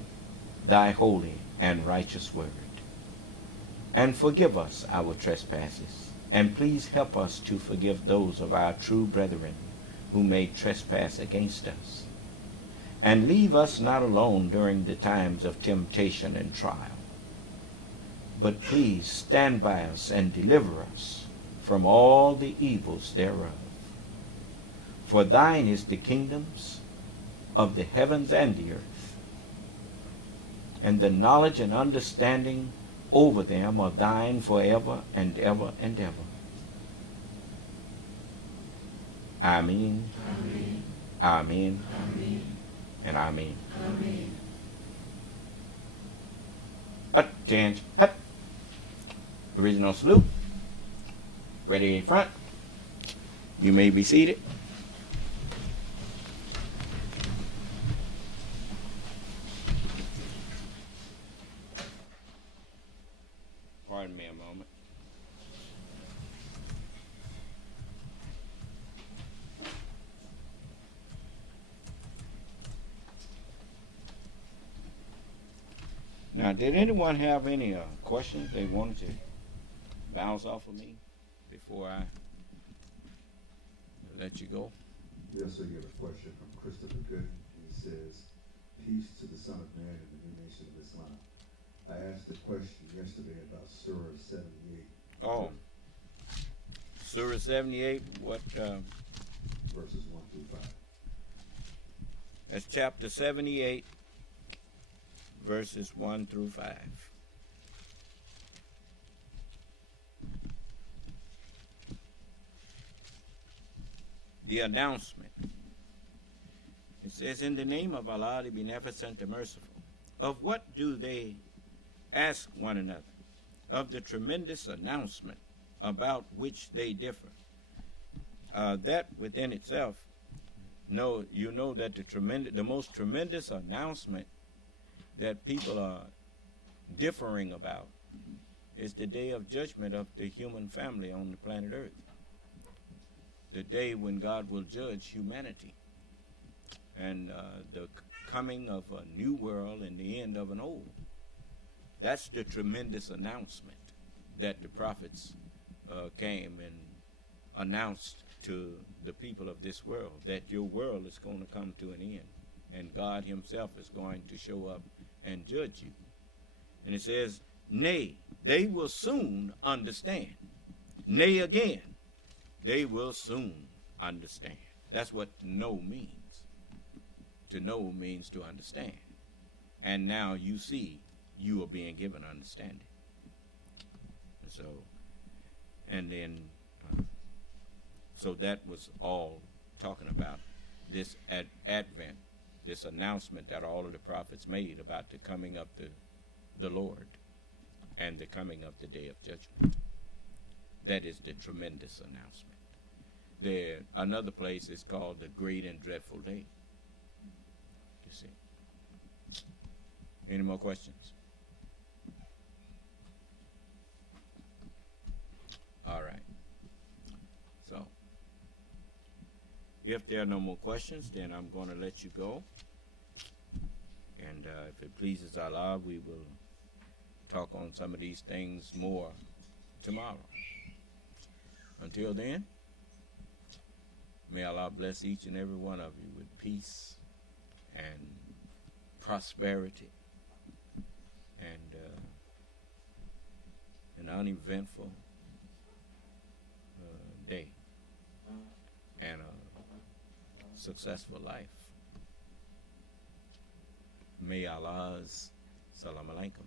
thy holy and righteous word. And forgive us our trespasses, and please help us to forgive those of our true brethren who may trespass against us. And leave us not alone during the times of temptation and trial, but please stand by us and deliver us from all the evils thereof. For thine is the kingdoms of the heavens and the earth, and the knowledge and understanding over them are thine forever and ever and ever. Amen. Amen. Amen. Amen. And amen. Amen. Attention. Hut. Original salute. Ready front. You may be seated. Pardon me a moment. Now, did anyone have any questions they wanted to bounce off of me before I let you go? We also get a question from Christopher Gooden. He says, peace to the Son of Man in the new nation of Islam. I asked a question yesterday about Surah 78. Oh. Surah 78, what? Verses 1 through 5. That's chapter 78, verses 1 through 5. The announcement. It says, in the name of Allah, the Beneficent and Merciful. Of what do they ask one another? Of the tremendous announcement about which they differ. That within itself, you know that the most tremendous announcement that people are differing about is the day of judgment of the human family on the planet Earth. The day when God will judge humanity, and the coming of a new world and the end of an old. That's the tremendous announcement that the prophets came and announced to the people of this world, that your world is going to come to an end, and God himself is going to show up and judge you. And it says, nay, they will soon understand. Nay again, they will soon understand. That's what to know means. To know means to understand. And now you see you are being given understanding. So, and then, so that was all talking about this advent, this announcement that all of the prophets made about the coming of the Lord and the coming of the day of judgment. That is the tremendous announcement. Another place is called the Great and Dreadful Day. to see. Any more questions? All right. So, if there are no more questions, then I'm going to let you go. And if it pleases Allah, we will talk on some of these things more tomorrow. Until then, may Allah bless each and every one of you with peace and prosperity and an uneventful day and a successful life. May Allah's Salam Alaikum.